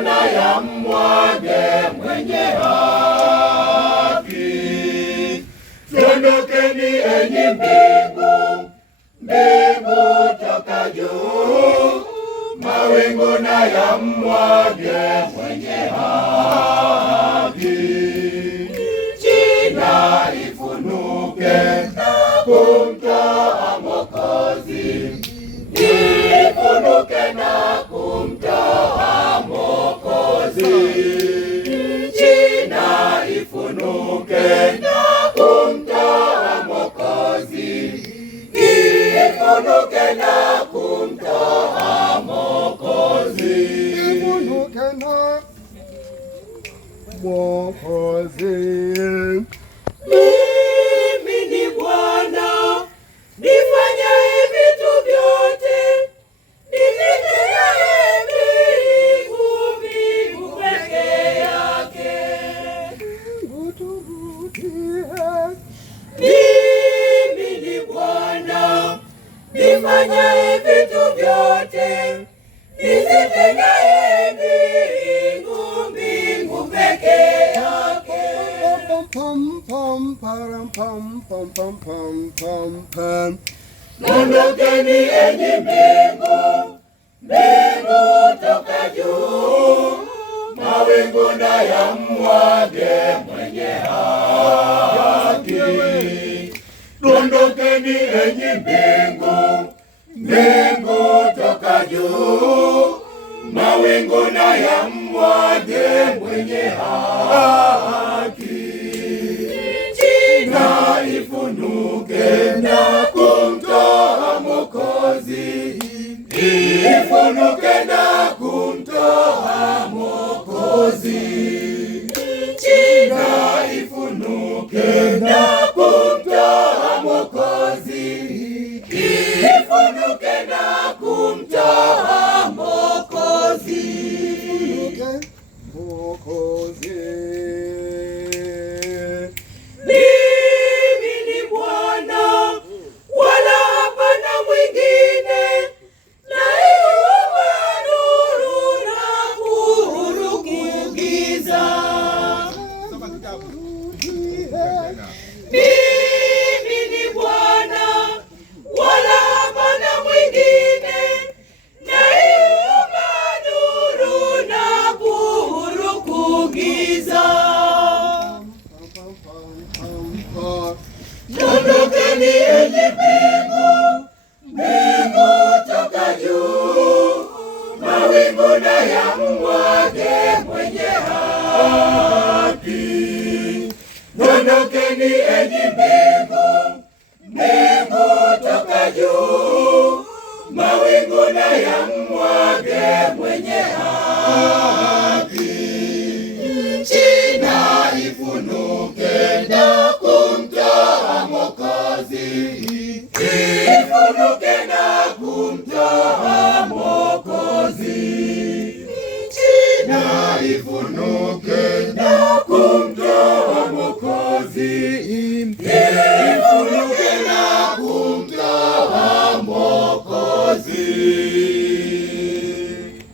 na yamwage mwenye haki. Tuondokeni enyi mbingu, mbingu toka juu, mawingu na yamwage mwenye haki. Nchi ifunuke na kumtoa Mwokozi, ifunuke na kumtoa Mwokozi. Nchi ifunuke na kumtoa Mwokozi, ifunuke na kumtoa Mwokozi. Ifunuke na Mwokozi. Mimi ni Bwana nifanyaye vitu vyote, nizitegeaye mbingu, mbingu peke yake. Mimi ni Bwana nifanyaye vitu vyote, nizitegeaye mbingu, mbingu peke yake. Ondokeni enyi mbingu, mbingu toka juu, mawingu na yamwage mwenye haki. Ondokeni enyi mbingu, mbingu toka juu, mawingu na yamwage mwenye haki. Nchi ifunuke na kumtoa Mwokozi, ifunuke na kumtoa Mwokozi. Nchi ifunuke na kumtoa Mwokozi, ifunuke na kumtoa Mwokozi. Mimi ni Bwana, wala hapana mwingine, naiumba nuru na kuhuruku giza. Mimi ni Bwana, wala hapana mwingine, naiumba nuru na kuhuruku giza. Ondokeni enyi mbingu, mbingu toka juu, mawingu na yamwage mwenye haki. Ondokeni enyi mbingu, mbingu toka juu, mawingu na yamwage mwenye haki. Nchi ifunuke na kumtoa Mwokozi, ifunuke na kumtoa Mwokozi. Nchi ifunuke na